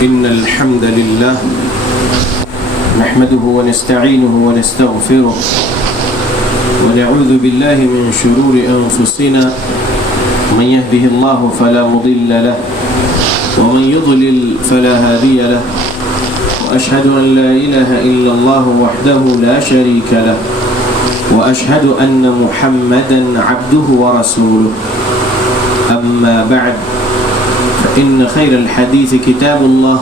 إن الحمد لله نحمده ونستعينه ونستغفره ونعوذ بالله من شرور أنفسنا من يهده الله فلا مضل له ومن يضلل فلا هادي له وأشهد أن لا إله إلا الله وحده لا شريك له وأشهد أن محمدا عبده ورسوله أما بعد فإن خير الحديث كتاب الله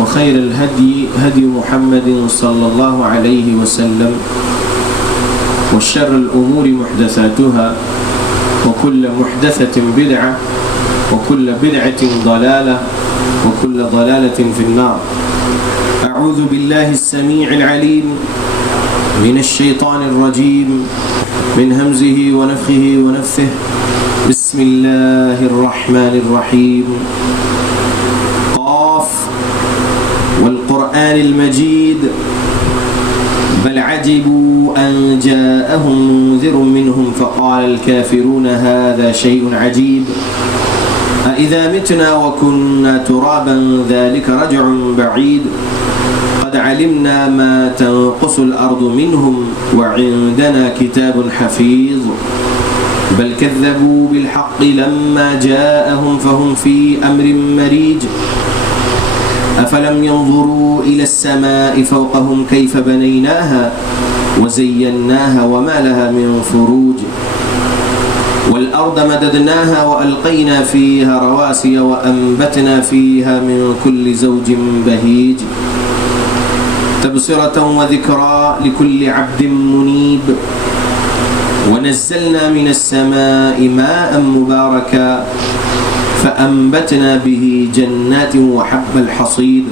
وخير الهدي هدي محمد صلى الله عليه وسلم وشر الأمور محدثاتها وكل محدثة بدعة وكل بدعة ضلالة وكل ضلالة في النار. أعوذ بالله السميع العليم من الشيطان الرجيم من همزه ونفخه ونفثه. بسم الله الرحمن الرحيم. قاف والقرآن المجيد بل عجبوا أن جاءهم منذر منهم فقال الكافرون هذا شيء عجيب أإذا متنا وكنا ترابا ذلك رجع بعيد قد علمنا ما تنقص الأرض منهم وعندنا كتاب حفيظ بل كذبوا بالحق لما جاءهم فهم في أمر مريج أفلم ينظروا إلى السماء فوقهم كيف بنيناها وزيناها وما لها من فروج والأرض مددناها وألقينا فيها رواسي وأنبتنا فيها من كل زوج بهيج تبصرة وذكرى لكل عبد منيب ونزلنا من السماء ماء مباركا فأنبتنا به جنات وحب الحصيد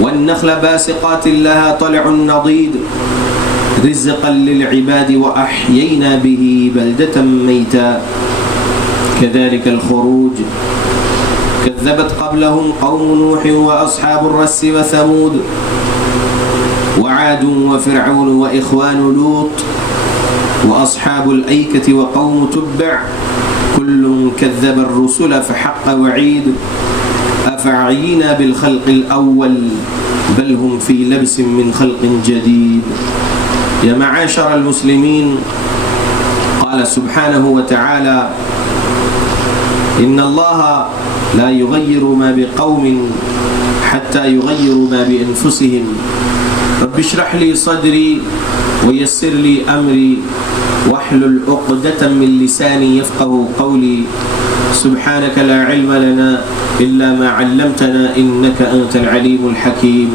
والنخل باسقات لها طلع نضيد رزقا للعباد وأحيينا به بلدة ميتا كذلك الخروج كذبت قبلهم قوم نوح وأصحاب الرس وثمود وعاد وفرعون وإخوان لوط وأصحاب الأيكة وقوم تبع كل كذب الرسل فحق وعيد أفعينا بالخلق الأول بل هم في لبس من خلق جديد. يا معاشر المسلمين قال سبحانه وتعالى إن الله لا يغير ما بقوم حتى يغيروا ما بأنفسهم رب اشرح لي صدري ويسر لي أمري واحلل عقدة من لساني يفقه قولي سبحانك لا علم لنا إلا ما علمتنا إنك أنت العليم الحكيم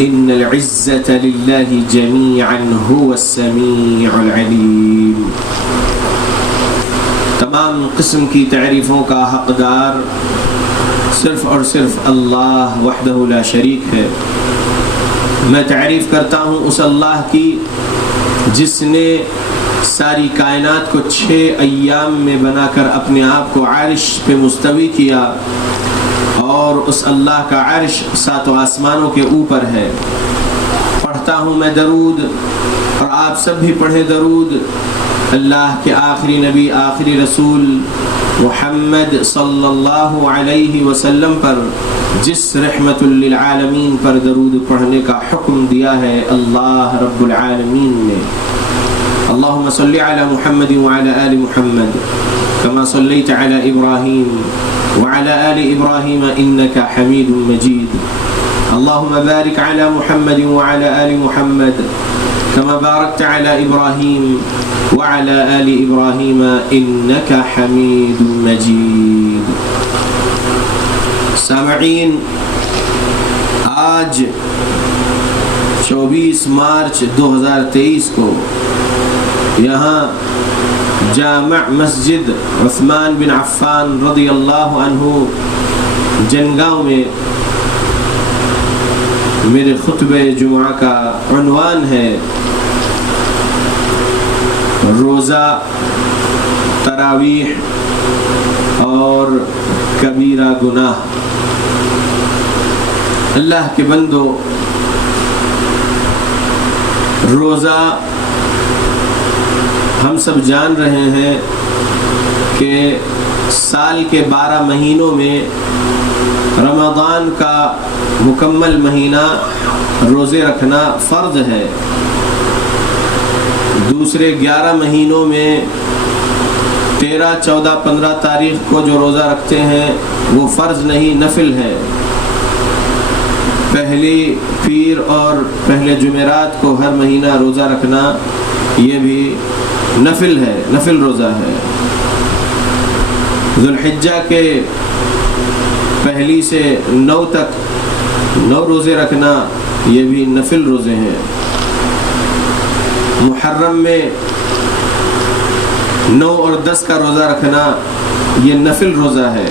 إن العزة لله جميعا هو السميع العليم. تمام قسم کی تعریفوں کا حقدار صرف اور صرف اللہ وحدہ لا شریک ہے. میں تعریف کرتا ہوں اس اللہ کی جس نے ساری کائنات کو 6 ایام میں بنا کر اپنے آپ کو عرش پہ مستوی کیا اور اس اللہ کا عرش 7 آسمانوں کے اوپر ہے. پڑھتا ہوں میں درود اور آپ سب بھی پڑھیں درود اللہ کے آخری نبی آخری رسول محمد صلی اللہ علیہ وسلم پر جس رحمت للعالمین پر درود پڑھنے کا حکم دیا ہے اللہ رب العالمین نے. اللهم صل على محمد وعلى آل محمد كما صليت على إبراهيم وعلى آل إبراهيم إنك حميد مجيد. اللهم بارك على محمد وعلى آل محمد كما باركت على إبراهيم وعلى آل إبراهيم إنك حميد مجيد. سامعین، آج 24 مارچ 2023 کو یہاں جامع مسجد عثمان بن عفان رضی اللہ عنہ جنگاؤں میں میرے خطبہ جمعہ کا عنوان ہے روزہ، تراویح اور کبیرہ گناہ. اللہ کے بندو، روزہ ہم سب جان رہے ہیں کہ سال کے 12 مہینوں میں رمضان کا مکمل مہینہ روزے رکھنا فرض ہے. دوسرے 11 مہینوں میں 13, 14, 15 تاریخ کو جو روزہ رکھتے ہیں وہ فرض نہیں، نفل ہے. پہلی پیر اور پہلے جمعرات کو ہر مہینہ روزہ رکھنا یہ بھی نفل ہے، نفل روزہ ہے. ذوالحجہ کے پہلی سے 9 تک 9 روزے رکھنا یہ بھی نفل روزے ہیں. محرم میں 9 اور 10 کا روزہ رکھنا یہ نفل روزہ ہے.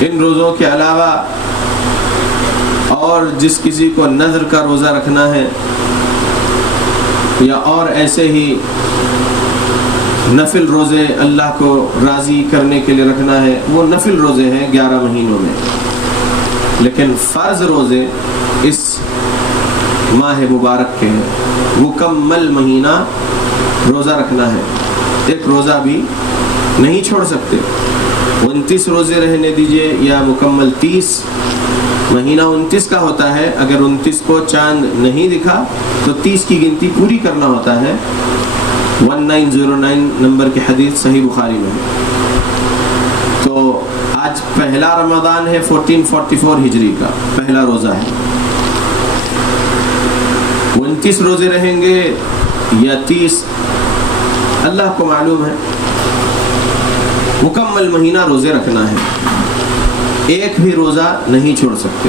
ان روزوں کے علاوہ اور جس کسی کو نذر کا روزہ رکھنا ہے یا اور ایسے ہی نفل روزے اللہ کو راضی کرنے کے لیے رکھنا ہے، وہ نفل روزے ہیں 11 مہینوں میں. لیکن فرض روزے اس ماہ مبارک کے ہیں. مکمل مہینہ روزہ رکھنا ہے، ایک روزہ بھی نہیں چھوڑ سکتے. 29 روزے رہنے دیجئے یا مکمل 30. مہینہ 29 کا ہوتا ہے، اگر 29 کو چاند نہیں دکھا تو 30 کی گنتی پوری کرنا ہوتا ہے. 1909 نمبر کی حدیث صحیح بخاری میں. تو آج پہلا رمضان ہے 1444 ہجری کا پہلا روزہ ہے. 29 روزے رہیں گے یا 30 اللہ کو معلوم ہے. مکمل مہینہ روزے رکھنا ہے، ایک بھی روزہ نہیں چھوڑ سکتے.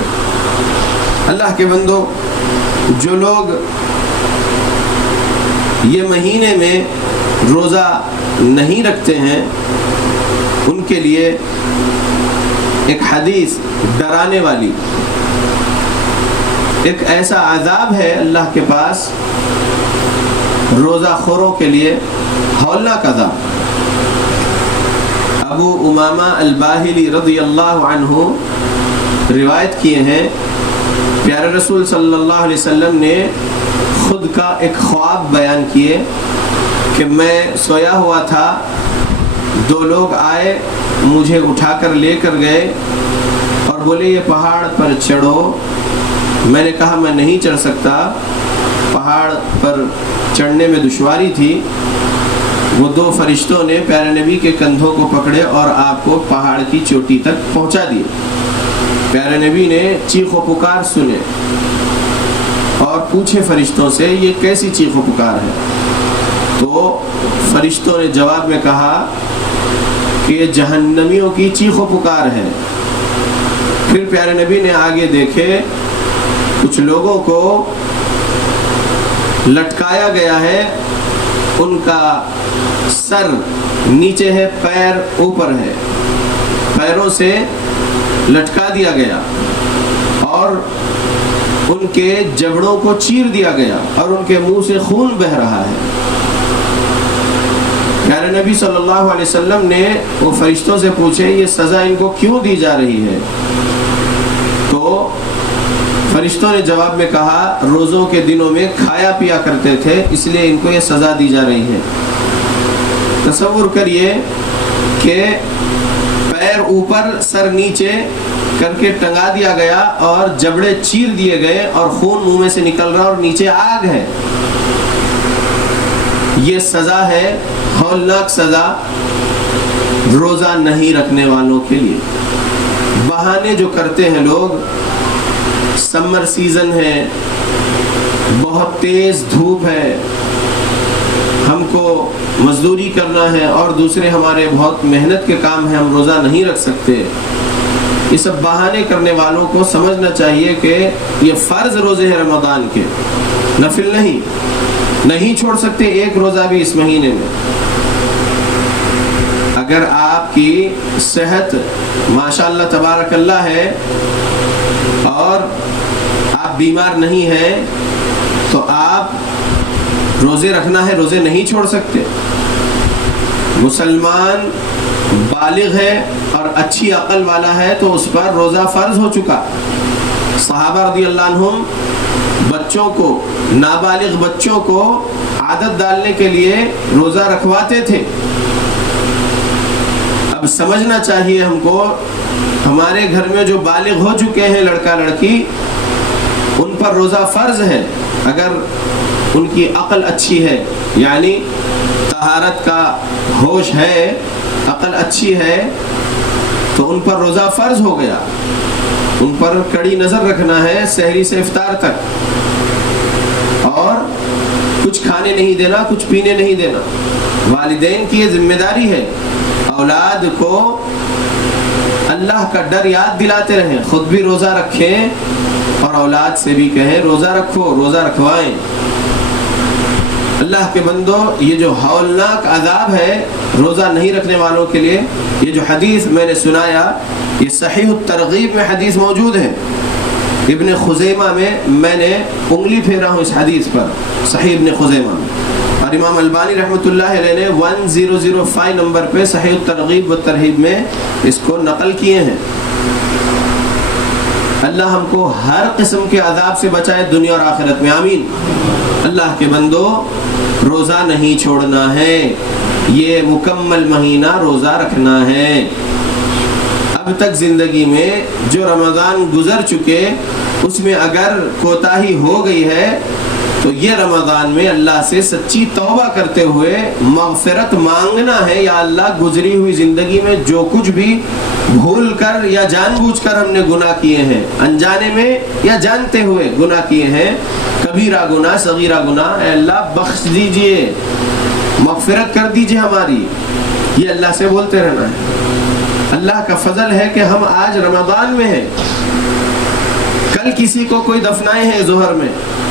اللہ کے بندو، جو لوگ یہ مہینے میں روزہ نہیں رکھتے ہیں ان کے لیے ایک حدیث ڈرانے والی، ایک ایسا عذاب ہے اللہ کے پاس روزہ خوروں کے لیے، ہولناک عذاب. ابو امامہ الباہلی رضی اللہ عنہ روایت کیے ہیں، پیارے رسول صلی اللہ علیہ وسلم نے خود کا ایک خواب بیان کیے کہ میں سویا ہوا تھا، 2 لوگ آئے، مجھے اٹھا کر لے کر گئے اور بولے یہ پہاڑ پر چڑھو. میں نے کہا میں نہیں چڑھ سکتا، پہاڑ پر چڑھنے میں دشواری تھی. وہ 2 فرشتوں نے پیارے نبی کے کندھوں کو پکڑے اور آپ کو پہاڑ کی چوٹی تک پہنچا دیے. پیارے نبی نے چیخ و پکار سنے اور پوچھے فرشتوں سے یہ کیسی چیخ و پکار ہے؟ تو فرشتوں نے جواب میں کہا کہ یہ جہنمیوں کی چیخ و پکار ہے. پھر پیارے نبی نے آگے دیکھے، کچھ لوگوں کو لٹکایا گیا ہے، ان کا سر نیچے ہے، پیر اوپر ہے، پیروں سے لٹکا دیا گیا اور ان کے جبڑوں کو چیر دیا گیا اور ان کے منہ سے خون بہہ رہا ہے. پیارے نبی صلی اللہ علیہ وسلم نے وہ فرشتوں سے پوچھے یہ سزا ان کو کیوں دی جا رہی ہے؟ تو فرشتوں نے جواب میں کہا روزوں کے دنوں میں کھایا پیا کرتے تھے، اس لیے ان کو یہ سزا دی جا رہی ہے. تصور کریے کہ پیر اوپر سر نیچے کر کے ٹنگا دیا گیا اور جبڑے چیر دیے گئے اور خون منہ میں سے نکل رہا اور نیچے آگ ہے. یہ سزا ہے، ہولناک سزا روزہ نہیں رکھنے والوں کے لیے. بہانے جو کرتے ہیں لوگ، سمر سیزن ہے، بہت تیز دھوپ ہے، ہم کو مزدوری کرنا ہے اور دوسرے ہمارے بہت محنت کے کام ہیں، ہم روزہ نہیں رکھ سکتے. یہ سب بہانے کرنے والوں کو سمجھنا چاہیے کہ یہ فرض روزے ہیں رمضان کے، نفل نہیں چھوڑ سکتے ایک روزہ بھی اس مہینے میں. اگر آپ کی صحت ماشاءاللہ تبارک اللہ ہے اور آپ بیمار نہیں ہیں تو آپ روزے رکھنا ہے، روزے نہیں چھوڑ سکتے. مسلمان بالغ ہے اور اچھی عقل والا ہے تو اس پر روزہ فرض ہو چکا. صحابہ رضی اللہ عنہم بچوں کو، نابالغ بچوں کو عادت ڈالنے کے لیے روزہ رکھواتے تھے. اب سمجھنا چاہیے ہم کو، ہمارے گھر میں جو بالغ ہو چکے ہیں لڑکا لڑکی، ان پر روزہ فرض ہے اگر ان کی عقل اچھی ہے، یعنی طہارت کا ہوش ہے، عقل اچھی ہے، تو ان پر روزہ فرض ہو گیا. ان پر کڑی نظر رکھنا ہے سحری سے افطار تک، اور کچھ کھانے نہیں دینا، کچھ پینے نہیں دینا. والدین کی یہ ذمہ داری ہے، اولاد کو اللہ کا ڈر یاد دلاتے رہیں، خود بھی روزہ رکھیں اور اولاد سے بھی کہیں روزہ رکھو، روزہ رکھوائیں. اللہ کے بندو، یہ جو ہولناک عذاب ہے روزہ نہیں رکھنے والوں کے لیے، یہ جو حدیث میں نے سنایا، یہ صحیح الترغیب میں حدیث موجود ہے. ابن خزیمہ میں نے انگلی پھیرا ہوں اس حدیث پر، صحیح ابن خزیمہ میں، اور امام البانی رحمۃ اللہ علیہ نے 1005 نمبر پہ صحیح الترغیب و ترہیب میں اس کو نقل کیے ہیں. اللہ ہم کو ہر قسم کے عذاب سے بچائے دنیا اور آخرت میں، آمین. اللہ کے بندو، روزہ نہیں چھوڑنا ہے، یہ مکمل مہینہ روزہ رکھنا ہے. اب تک زندگی میں جو رمضان گزر چکے، اس میں اگر کوتاہی ہو گئی ہے تو یہ رمضان میں اللہ سے سچی توبہ کرتے ہوئے مغفرت مانگنا ہے. یا اللہ، گزری ہوئی زندگی میں جو کچھ بھی بھول کر یا جان بوجھ کر ہم نے گناہ کیے ہیں، انجانے میں یا جانتے ہوئے گناہ کیے ہیں، کبیرہ گناہ، صغیرہ گناہ، اے اللہ بخش دیجئے، مغفرت کر دیجئے ہماری. یہ اللہ سے بولتے رہنا ہے. اللہ کا فضل ہے کہ ہم آج رمضان میں ہیں. کل کسی کو کوئی دفنائے ہیں ظہر میں،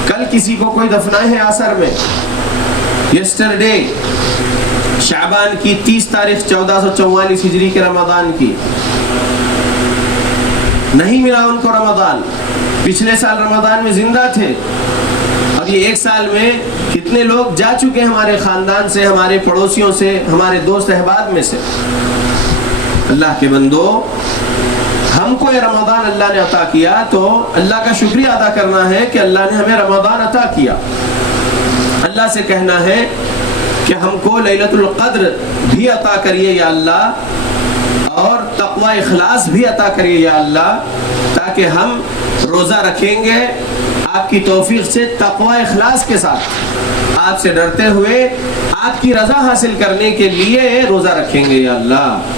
کل کسی کو کوئی دفنائے ہیں عصر میں. یسٹرڈے شعبان کی 30 تاریخ 1444 ہجری کے رمضان کی، نہیں ملا ان کو رمضان. پچھلے سال رمضان میں زندہ تھے، اور یہ ایک سال میں کتنے لوگ جا چکے ہیں ہمارے خاندان سے، ہمارے پڑوسیوں سے، ہمارے دوست احباب میں سے. اللہ کے بندو، ہم کو یہ رمضان اللہ نے عطا کیا تو اللہ کا شکریہ ادا کرنا ہے کہ اللہ نے ہمیں رمضان عطا کیا. اللہ سے کہنا ہے کہ ہم کو لیلۃ القدر بھی عطا کریے یا اللہ، اور تقوی اخلاص بھی عطا کریے یا اللہ، تاکہ ہم روزہ رکھیں گے آپ کی توفیق سے، تقوی اخلاص کے ساتھ، آپ سے ڈرتے ہوئے، آپ کی رضا حاصل کرنے کے لیے روزہ رکھیں گے یا اللہ.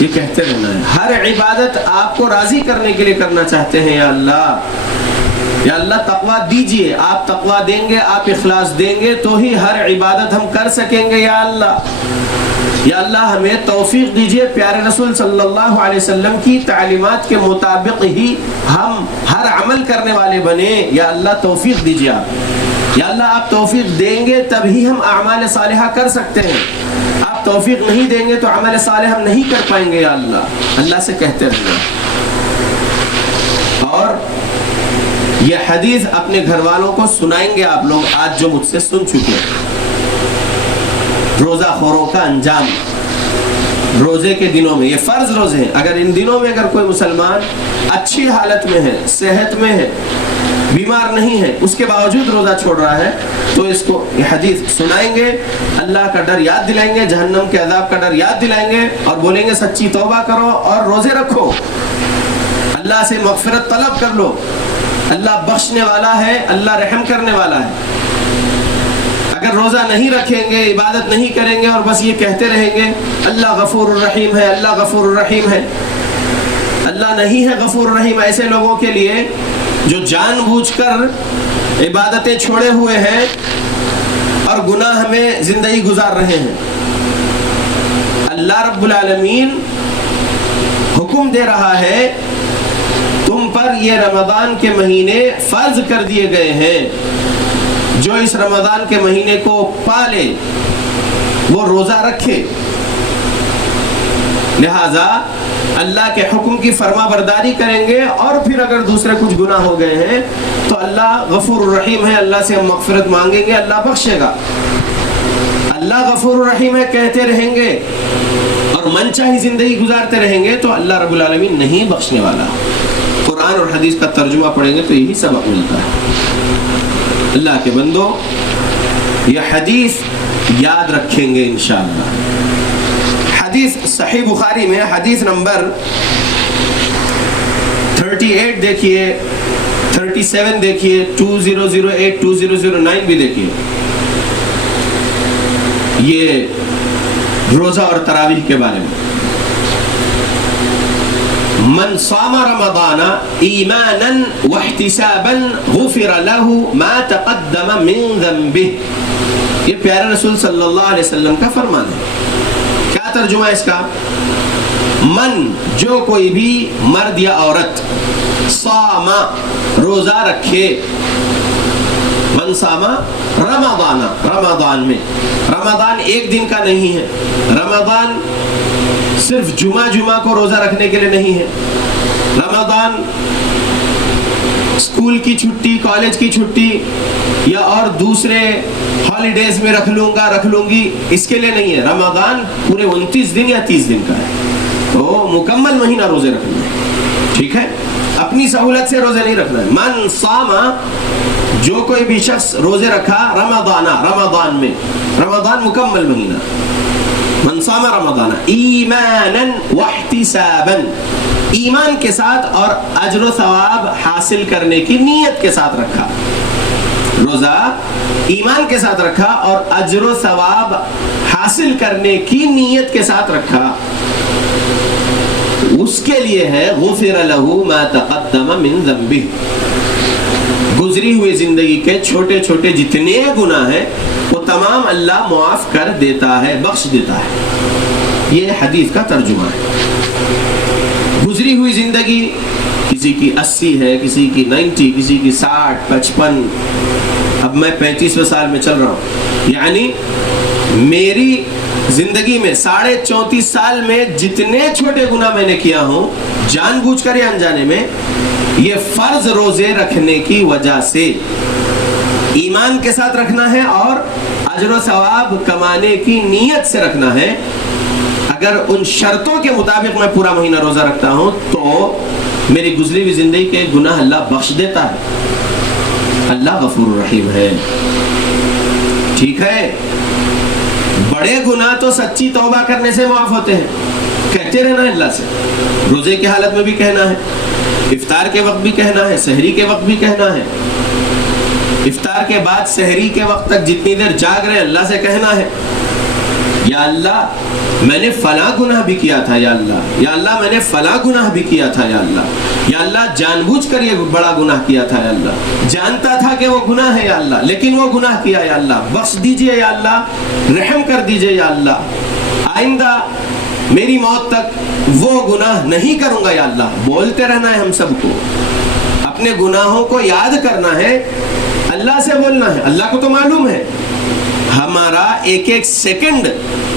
یہ کہتے رہنا ہے. ہر عبادت آپ کو راضی کرنے کے لیے کرنا چاہتے ہیں یا اللہ. یا اللہ تقوی دیجئے، آپ تقوی دیں گے، آپ اخلاص دیں گے تو ہی ہر عبادت ہم کر سکیں گے یا اللہ. یا اللہ ہمیں توفیق دیجئے، پیارے رسول صلی اللہ علیہ وسلم کی تعلیمات کے مطابق ہی ہم ہر عمل کرنے والے بنے. یا اللہ توفیق دیجئے آپ. یا اللہ آپ توفیق دیں گے تبھی ہم اعمال صالحہ کر سکتے ہیں. آپ توفیق نہیں دیں گے تو عمل صالح ہم نہیں کر پائیں گے یا اللہ. اللہ سے کہتے رہنا. اور یہ حدیث اپنے گھر والوں کو سنائیں گے آپ لوگ، آج جو مجھ سے سن چکے. روزہ خوروں کا انجام روزے کے دنوں میں، یہ فرض روزے ہیں. اگر ان دنوں میں اگر کوئی مسلمان اچھی حالت میں ہے، صحت میں ہے، بیمار نہیں ہے، اس کے باوجود روزہ چھوڑ رہا ہے، تو اس کو یہ حدیث سنائیں گے، اللہ کا ڈر یاد دلائیں گے، جہنم کے عذاب کا ڈر یاد دلائیں گے، اور بولیں گے سچی توبہ کرو اور روزے رکھو، اللہ سے مغفرت طلب کر لو. اللہ بخشنے والا ہے، اللہ رحم کرنے والا ہے. اگر روزہ نہیں رکھیں گے، عبادت نہیں کریں گے، اور بس یہ کہتے رہیں گے اللہ غفور الرحیم ہے، اللہ غفور الرحیم ہے، اللہ نہیں ہے غفور الرحیم. ایسے لوگوں کے لیے جو جان بوجھ کر عبادتیں چھوڑے ہوئے ہیں اور گناہ میں زندگی گزار رہے ہیں، اللہ رب العالمین حکم دے رہا ہے تم پر یہ رمضان کے مہینے فرض کر دیے گئے ہیں. جو اس رمضان کے مہینے کو پالے وہ روزہ رکھے. لہذا اللہ کے حکم کی فرما برداری کریں گے، اور پھر اگر دوسرے کچھ گناہ ہو گئے ہیں تو اللہ غفور الرحیم ہے، اللہ سے ہم مغفرت مانگیں گے، اللہ بخشے گا. اللہ غفور الرحیم ہے کہتے رہیں گے اور من چاہی زندگی گزارتے رہیں گے تو اللہ رب العالمین نہیں بخشنے والا. قرآن اور حدیث کا ترجمہ پڑھیں گے تو یہی سبق ملتا ہے. اللہ کے بندو، یہ حدیث یاد رکھیں گے انشاءاللہ. حدیث صحیح بخاری میں حدیث نمبر 38 دیکھیے، 37 دیکھیے، 2008 2009 بھی دیکھیے. یہ روزہ اور تراویح کے بارے میں. من صام رمضان ایمانا واحتسابا غفر له ما تقدم من ذنبه. یہ پیارے رسول صلی اللہ علیہ وسلم کا فرمان ہے. کیا ترجمہ ہے اس کا؟ من، جو کوئی بھی مرد یا عورت، صام، روزہ رکھے، من صام رمضان، رمضان میں، رمضان ایک دن کا نہیں ہے، رمضان صرف جمعہ کو روزہ رکھنے کے لیے نہیں ہے، رمضان اسکول کی چھٹی، کالج کی چھٹی یا اور دوسرے ہالیڈیز میں رکھ لوں گی، اس کے لیے نہیں ہے. رمضان پورے 29 دن یا 30 دن کا ہے، تو مکمل مہینہ روزے رکھنا ہے. ٹھیک ہے، اپنی سہولت سے روزے نہیں رکھنا ہے. من صام، جو کوئی بھی شخص روزے رکھا، رمضان میں، رمضان مکمل مہینہ، من صام رمضان ایمانا واحتسابا، ایمان کے ساتھ اور اجر و ثواب حاصل کرنے کی نیت کے ساتھ رکھا. روزہ ایمان کے ساتھ رکھا اور اجر و ثواب حاصل کرنے کی نیت کے ساتھ رکھا، اس کے لیے ہے غفر له ما تقدم من ذنبه. گزری ہوئی زندگی کے چھوٹے چھوٹے جتنے گناہ ہیں وہ تمام اللہ معاف کر دیتا ہے، بخش دیتا ہے. یہ حدیث کا ترجمہ ہے. گزری ہوئی زندگی کسی کی 80 ہے، کسی کی 90، کسی کی 60، 55. اب میں 35ویں سال میں چل رہا ہوں، یعنی میری زندگی میں 34.5 سال میں جتنے چھوٹے گناہ میں نے کیا ہوں، جان بوجھ کر یا انجانے میں، یہ فرض روزے رکھنے کی وجہ سے ایمان کے ساتھ رکھنا ہے اور اجر و ثواب کمانے کی نیت سے رکھنا ہے. اگر ان شرطوں کے مطابق میں پورا مہینہ روزہ رکھتا ہوں تو میری گزری ہوئی زندگی کے گناہ اللہ بخش دیتا ہے. اللہ غفور رحیم ہے. ٹھیک ہے، بڑے گناہ تو سچی توبہ کرنے سے معاف ہوتے ہیں، کہتے رہنا ہے اللہ سے، روزے کی حالت میں بھی کہنا ہے، افطار کے وقت بھی کہنا ہے، سحری کے وقت بھی کہنا ہے، افطار کے بعد سحری کے وقت تک جتنی دیر جاگ رہے ہیں اللہ سے کہنا ہے، یا اللہ میں نے فلاں گناہ بھی کیا تھا، یا اللہ میں نے فلاں گناہ بھی کیا تھا، یا اللہ جان بوجھ کر یہ بڑا گناہ کیا تھا، یا اللہ جانتا تھا کہ وہ گناہ ہے، یا اللہ لیکن وہ گناہ کیا، یا اللہ بخش دیجئے، یا اللہ رحم کر دیجئے، یا اللہ آئندہ میری موت تک وہ گناہ نہیں کروں گا، یا اللہ. بولتے رہنا ہے ہم سب کو، اپنے گناہوں کو یاد کرنا ہے، اللہ سے بولنا ہے. اللہ کو تو معلوم ہے ہمارا ایک ایک سیکنڈ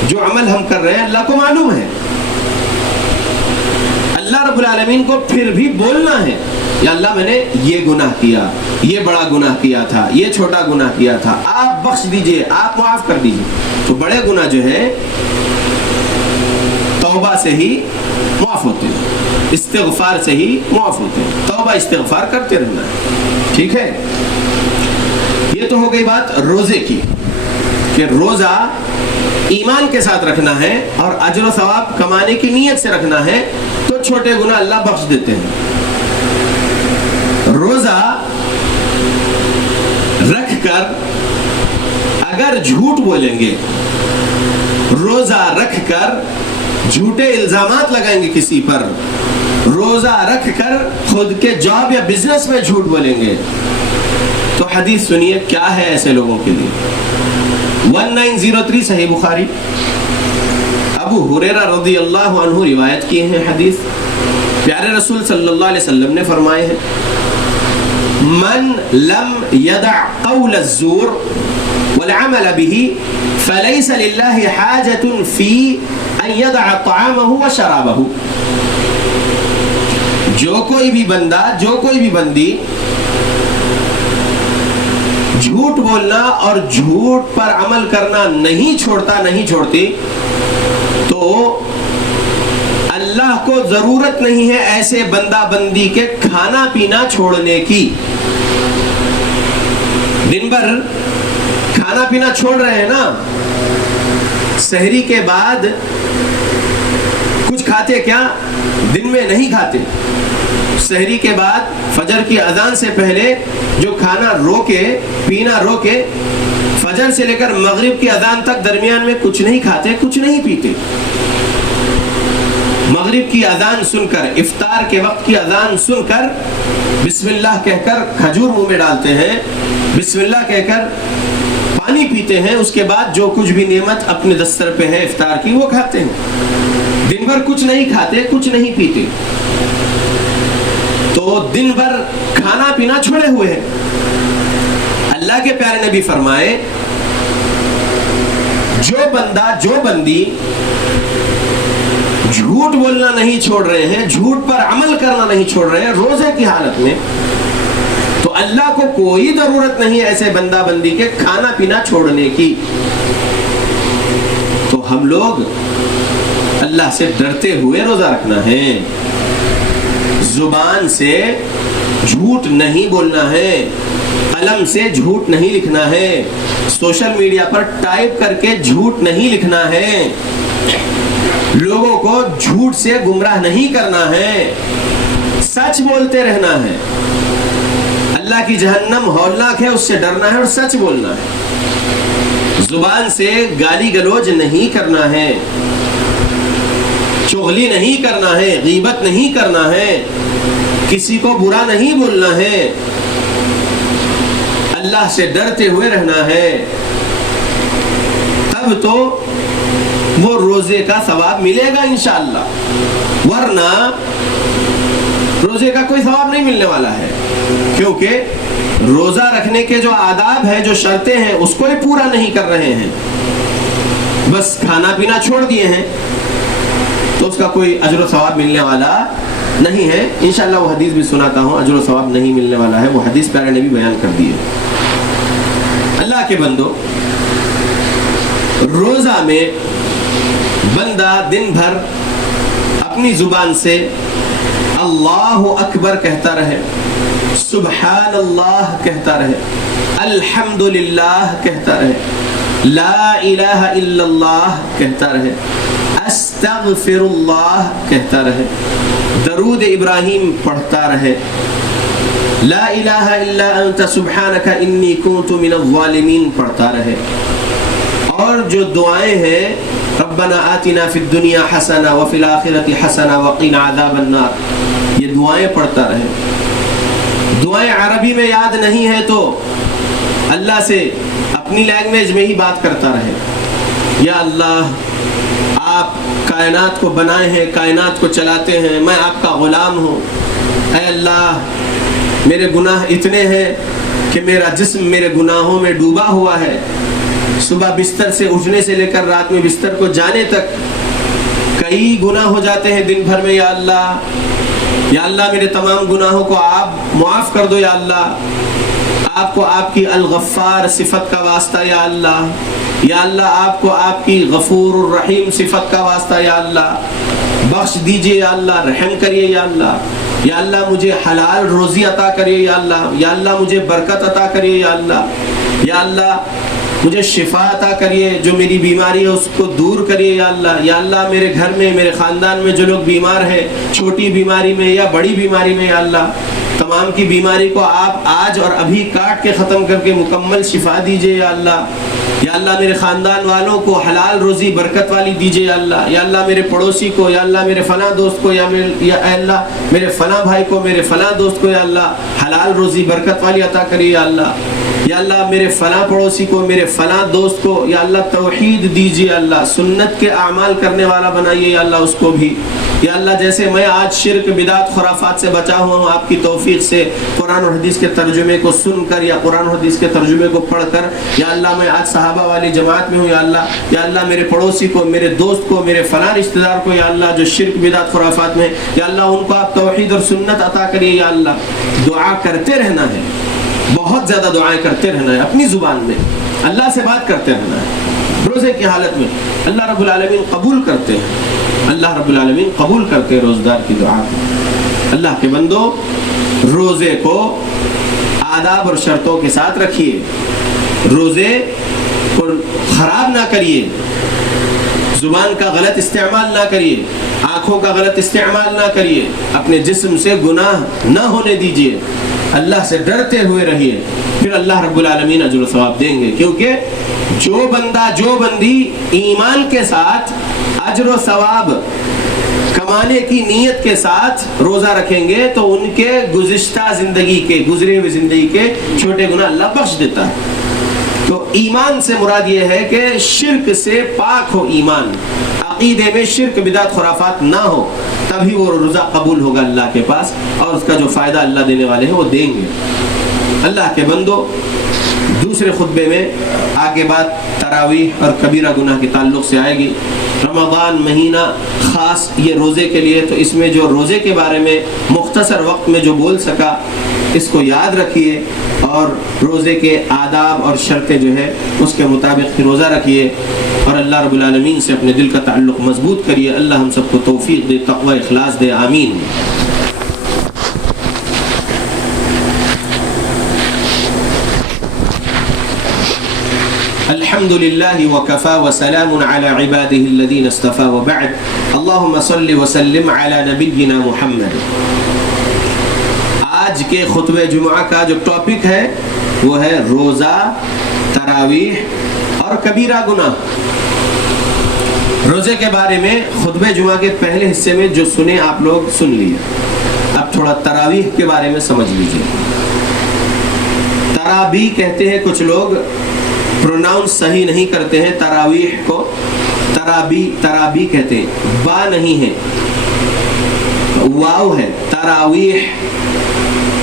جو عمل ہم کر رہے ہیں، اللہ کو معلوم ہے. اللہ رب العالمین کو پھر بھی بولنا ہے، یا اللہ میں نے یہ گناہ کیا، یہ بڑا گناہ کیا تھا، یہ چھوٹا گناہ کیا تھا، آپ بخش دیجئے، آپ معاف کر دیجئے. تو بڑے گناہ جو ہے توبہ سے ہی معاف ہوتے ہیں، استغفار سے ہی معاف ہوتے ہیں. توبہ استغفار کرتے رہنا ہے. ٹھیک ہے، یہ تو ہو گئی بات روزے کی کہ روزہ ایمان کے ساتھ رکھنا ہے اور اجر و ثواب کمانے کی نیت سے رکھنا ہے تو چھوٹے گناہ اللہ بخش دیتے ہیں. روزہ رکھ کر اگر جھوٹ بولیں گے، روزہ رکھ کر جھوٹے الزامات لگائیں گے کسی پر، روزہ رکھ کر خود کے جاب یا بزنس میں جھوٹ بولیں گے، تو حدیث سنیے کیا ہے ایسے لوگوں کے لیے. 1903 صحیح بخاری، ابو ہریرہ رضی اللہ عنہ روایت کیے ہیں حدیث. پیارے رسول صلی اللہ علیہ وسلم نے فرمائے ہیں، من لم يدع قول الزور والعمل به فليس لله حاجة في ان يدع طعامه وشرابه. جو کوئی بھی بندہ، جو کوئی بھی بندی جھوٹ بولنا اور جھوٹ پر عمل کرنا نہیں چھوڑتا، نہیں چھوڑتی، تو اللہ کو ضرورت نہیں ہے ایسے بندہ بندی کے کھانا پینا چھوڑنے کی. دن بھر کھانا پینا چھوڑ رہے ہیں نا، سحری کے بعد کچھ کھاتے کیا؟ دن میں نہیں کھاتے. سحری کے بعد فجر کی اذان سے پہلے جو کھانا روکے، پینا روکے، فجر سے لے کر مغرب کی اذان تک درمیان میں کچھ نہیں کھاتے، کچھ نہیں پیتے. مغرب کی اذان سن کر، افطار کے وقت کی اذان سن کر بسم اللہ کہہ کر کھجور منہ میں ڈالتے ہیں، بسم اللہ کہہ کر پانی پیتے ہیں، اس کے بعد جو کچھ بھی نعمت اپنے دستر پہ ہے افطار کی وہ کھاتے ہیں. دن بھر کچھ نہیں کھاتے، کچھ نہیں پیتے، تو دن بھر کھانا پینا چھوڑے ہوئے ہیں. اللہ کے پیارے نبی فرمائے جو بندہ جو بندی جھوٹ بولنا نہیں چھوڑ رہے ہیں، جھوٹ پر عمل کرنا نہیں چھوڑ رہے ہیں روزے کی حالت میں، تو اللہ کو کوئی ضرورت نہیں ہے ایسے بندہ بندی کے کھانا پینا چھوڑنے کی. تو ہم لوگ اللہ سے ڈرتے ہوئے روزہ رکھنا ہے، زبان سے جھوٹ نہیں بولنا ہے، قلم سے جھوٹ نہیں لکھنا ہے، سوشل میڈیا پر ٹائپ کر کے جھوٹ نہیں لکھنا ہے، لوگوں کو جھوٹ سے گمراہ نہیں کرنا ہے، سچ بولتے رہنا ہے. اللہ کی جہنم ہولناک ہے، اس سے ڈرنا ہے اور سچ بولنا ہے. زبان سے گالی گلوچ نہیں کرنا ہے، چغلی نہیں کرنا ہے، غیبت نہیں کرنا ہے، کسی کو برا نہیں بولنا ہے، اللہ سے ڈرتے ہوئے رہنا ہے. تب تو وہ روزے کا ثواب ملے گا انشاءاللہ، ورنہ روزے کا کوئی ثواب نہیں ملنے والا ہے. کیونکہ روزہ رکھنے کے جو آداب ہیں، جو شرطیں ہیں، اس کو ہی پورا نہیں کر رہے ہیں، بس کھانا پینا چھوڑ دیے ہیں، تو اس کا کوئی اجر و ثواب ملنے والا نہیں ہے. انشاءاللہ وہ حدیث بھی سناتا ہوں، اجر و ثواب نہیں ملنے والا ہے، وہ حدیث پیارے نبی بیان کر دی ہے. اللہ کے بندو، روزہ میں بندہ دن بھر اپنی زبان سے اللہ اکبر کہتا رہے، سبحان اللہ کہتا رہے، الحمدللہ کہتا رہے، لا الہ الا اللہ کہتا رہے، استغفر اللہ کہتا رہے، درود ابراہیم پڑھتا رہے، لا الہ الا انت سبحانک انی کنت من الظالمین پڑھتا رہے. اور جو دعائیں ہیں ربنا آتنا فی الدنیا حسنہ وفی الآخرۃ حسنہ وقنا عذاب النار، یہ دعائیں پڑھتا رہے. دعائیں عربی میں یاد نہیں ہے تو اللہ سے اپنی لینگویج میں ہی بات کرتا رہے. یا اللہ آپ کائنات کو بنائے ہیں، کائنات کو چلاتے ہیں، میں آپ کا غلام ہوں. اے اللہ میرے گناہ اتنے ہیں کہ میرا جسم میرے گناہوں میں ڈوبا ہوا ہے، صبح بستر سے اٹھنے سے لے کر رات میں بستر کو جانے تک کئی گناہ ہو جاتے ہیں دن بھر میں. یا اللہ، یا اللہ میرے تمام گناہوں کو آپ معاف کر دو. یا اللہ آپ کو آپ کی الغفار صفت کا واسطہ. یا اللہ، یا اللہ آپ کو آپ کی غفور الرحیم صفت کا واسطہ. یا اللہ بخش دیجئے، یا اللہ رحم کریے. یا اللہ، یا اللہ مجھے حلال روزی عطا کریے. یا اللہ، یا اللہ مجھے برکت عطا کریے. یا اللہ، یا اللہ مجھے شفا عطا کریے، جو میری بیماری ہے اس کو دور کریے. یا اللہ، یا اللہ میرے گھر میں، میرے خاندان میں جو لوگ بیمار ہیں، چھوٹی بیماری میں یا بڑی بیماری میں، یا اللہ تمام کی بیماری کو آپ آج اور ابھی کاٹ کے ختم کر کے مکمل شفا دیجئے. یا اللہ، یا اللہ میرے خاندان والوں کو حلال روزی برکت والی دیجئے. یا اللہ، یا اللہ میرے پڑوسی کو، یا اللہ میرے فلاں دوست کو، یا اللہ میرے فلاں بھائی کو، میرے فلاں دوست کو، یا اللہ حلال روزی برکت والی عطا کریے. یا اللہ، یا اللہ میرے فلاں پڑوسی کو، میرے فلاں دوست کو، یا اللہ توحید دیجئے. اللہ سنت کے اعمال کرنے والا بنائیے. یا اللہ اس کو بھی. یا اللہ جیسے میں آج شرک بدعت خرافات سے بچا ہوا ہوں آپ کی توفیق سے، قرآن اور حدیث کے ترجمے کو سن کر یا قرآن اور حدیث کے ترجمے کو پڑھ کر، یا اللہ میں آج صحابہ والی جماعت میں ہوں. یا اللہ، یا اللہ میرے پڑوسی کو، میرے دوست کو، میرے فلاں رشتہ دار کو، یا اللہ جو شرک بدعت خرافات میں، یا اللہ ان کو آپ توحید اور سنت عطا کریے. یا اللہ دعا کرتے رہنا ہے، بہت زیادہ دعائیں کرتے رہنا ہے، اپنی زبان میں اللہ سے بات کرتے رہنا ہے. روزے کی حالت میں اللہ رب العالمین قبول کرتے ہیں، اللہ رب العالمین قبول کرتے ہیں روزدار کی دعا. اللہ کے بندو، روزے کو آداب اور شرطوں کے ساتھ رکھیے، روزے خراب نہ کریے، زبان کا غلط استعمال نہ کریے، آنکھوں کا غلط استعمال نہ کریے، اپنے جسم سے گناہ نہ ہونے دیجیے، اللہ سے ڈرتے ہوئے رہیے، پھر اللہ رب العالمین اجر و ثواب دیں گے. کیونکہ جو بندہ جو بندی ایمان کے ساتھ اجر و ثواب کمانے کی نیت کے ساتھ روزہ رکھیں گے تو ان کے گزشتہ زندگی کے، گزرے ہوئے زندگی کے چھوٹے گناہ اللہ بخش دیتا ہے. تو ایمان سے مراد یہ ہے کہ شرک سے پاک ہو ایمان، عقیدے میں شرک بدعت خرافات نہ ہو، تبھی وہ روزہ قبول ہوگا اللہ کے پاس، اور اس کا جو فائدہ اللہ دینے والے ہیں وہ دیں گے. اللہ کے بندو، دوسرے خطبے میں آگے بات تراویح اور کبیرہ گناہ کے تعلق سے آئے گی. رمضان مہینہ خاص یہ روزے کے لیے، تو اس میں جو روزے کے بارے میں مختصر وقت میں جو بول سکا اس کو یاد رکھیے، اور روزے کے آداب اور شرطیں جو ہے اس کے مطابق روزہ رکھیے، اور اللہ رب العالمین سے اپنے دل کا تعلق مضبوط کریے. اللہ ہم سب کو توفیق دے، تقوی اخلاص دے، آمین. الحمد لله وكفى وسلام على عباده الذين اصطفى وبعد. اللهم صل وسلم على نبينا محمد. آج کے خطبہ جمعہ کا جو ٹاپک ہے وہ ہے روزہ، تراویح اور کبیرہ گناہ. روزے کے بارے میں خطبہ جمعہ کے پہلے حصے میں جو سنے آپ لوگ سن لیے. اب تھوڑا تراویح کے بارے میں سمجھ لیجیے. تراویح کہتے ہیں کچھ لوگ، پروناؤنس صحیح نہیں کرتے ہیں تراویح کو، ترابی کہتے ہیں، با نہیں ہے، واو ہے. تراویح،